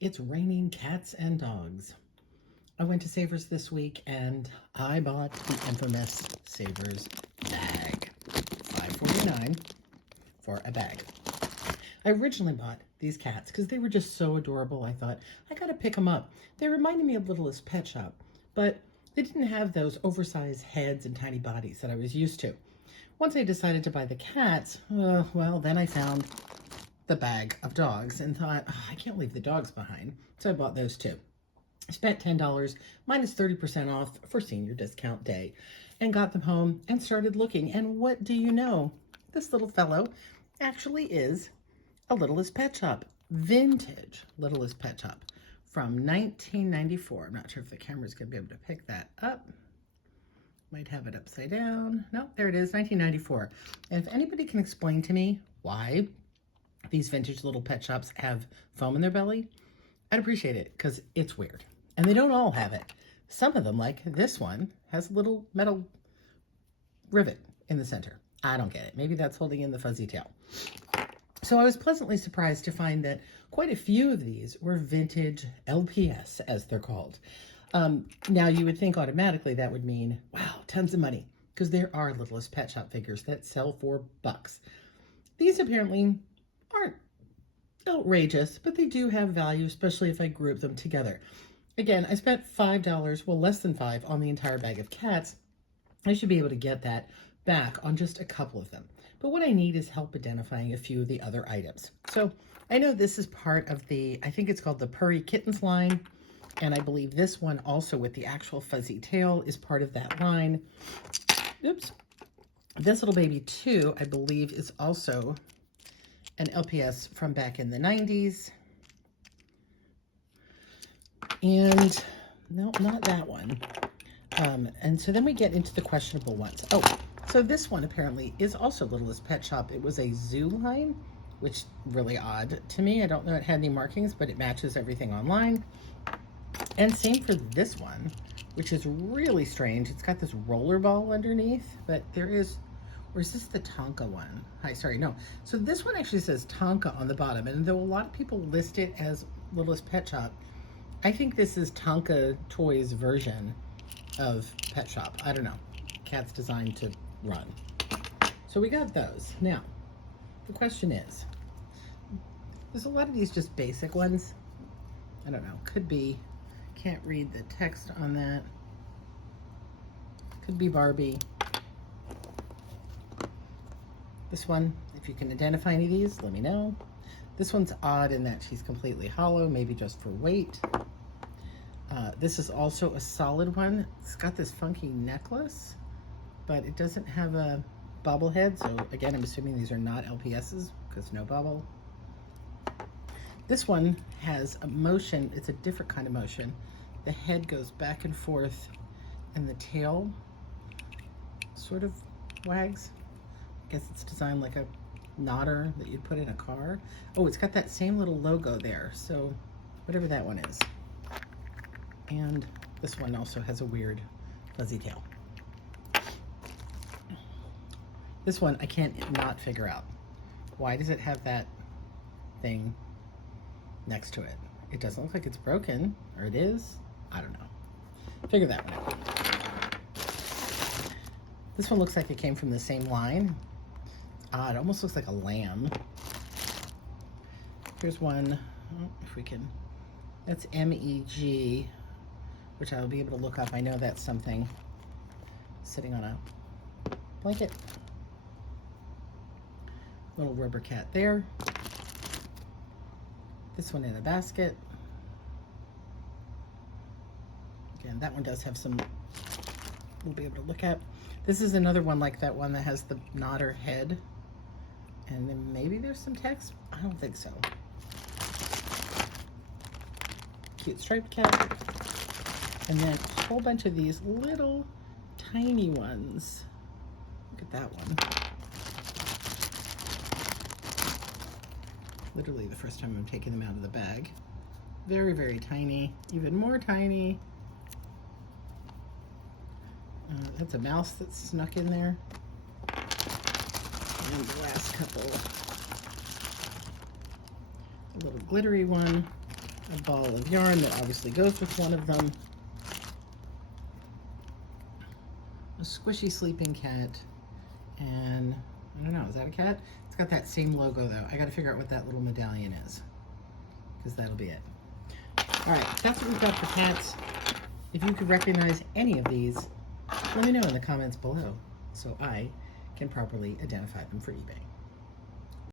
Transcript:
It's raining cats and dogs. I went to Savers this week and I bought the infamous Savers bag. $5.49 for a bag. I originally bought these cats because they were just so adorable. I thought, I gotta pick them up. They reminded me of Littlest Pet Shop, but they didn't have those oversized heads and tiny bodies that I was used to. Once I decided to buy the cats, well, then I found the bag of dogs and thought, oh, I can't leave the dogs behind. So I bought those too. I spent $10 minus 30% off for senior discount day and got them home and started looking. And what do you know? This little fellow actually is a Littlest Pet Shop, vintage Littlest Pet Shop from 1994. I'm not sure if the camera's going to be able to pick that up. Might have it upside down. No, there it is, 1994. And if anybody can explain to me why these vintage little pet shops have foam in their belly, I'd appreciate it because it's weird. And they don't all have it. Some of them, like this one, has a little metal rivet in the center. I don't get it. Maybe that's holding in the fuzzy tail. So I was pleasantly surprised to find that quite a few of these were vintage LPS, as they're called. Now you would think automatically that would mean, wow, tons of money, because there are Littlest Pet Shop figures that sell for bucks. These apparently aren't outrageous, but they do have value, especially if I group them together. Again, I spent $5, well, less than $5 on the entire bag of cats. I should be able to get that back on just a couple of them. But what I need is help identifying a few of the other items. So I know this is part of the, I think it's called the Purry Kittens line. And I believe this one also with the actual fuzzy tail is part of that line. Oops. This little baby too, I believe, is also an LPS from back in the 90s. And no, not that one. And so then we get into the questionable ones. Oh, so this one apparently is also Littlest Pet Shop. It was a zoo line, which really odd to me. I don't know it had any markings, but it matches everything online. And same for this one, which is really strange. It's got this roller ball underneath, but there is, or is this the Tonka one? Hi, sorry, no. So this one actually says Tonka on the bottom, and though a lot of people list it as Littlest Pet Shop, I think this is Tonka Toys version of Pet Shop. I don't know. Cat's designed to run. So we got those. Now, the question is, there's a lot of these just basic ones. I don't know. Could be, can't read the text on that. Could be Barbie. This one, if you can identify any of these, let me know. This one's odd in that she's completely hollow, maybe just for weight. This is also a solid one. It's got this funky necklace, but it doesn't have a bobblehead. So again, I'm assuming these are not LPSs because no bobble. This one has a motion. It's a different kind of motion. The head goes back and forth and the tail sort of wags. I guess it's designed like a nodder that you'd put in a car. Oh, it's got that same little logo there. So whatever that one is. And this one also has a weird fuzzy tail. This one I can't not figure out. Why does it have that thing next to it? It doesn't look like it's broken, or it is. I don't know. Figure that one out. This one looks like it came from the same line. It's odd. It almost looks like a lamb. Here's one. Oh, if we can. That's MEG, which I will be able to look up. I know that's something sitting on a blanket. Little rubber cat there. This one in a basket. Again, that one does have some, we'll be able to look at. This is another one like that one that has the nodder head. And then maybe there's some text. I don't think so. Cute striped cat. And then a whole bunch of these little tiny ones. Look at that one. Literally the first time I'm taking them out of the bag. Very, very tiny, even more tiny. That's a mouse that's snuck in there. And the last couple, a little glittery one. a ball of yarn that obviously goes with one of them, a squishy sleeping cat, and I don't know, is that a cat? It's got that same logo though. I gotta figure out what that little medallion is, because that'll be it. All right, that's what we've got for cats. If you could recognize any of these, let me know in the comments below so I can properly identify them for eBay.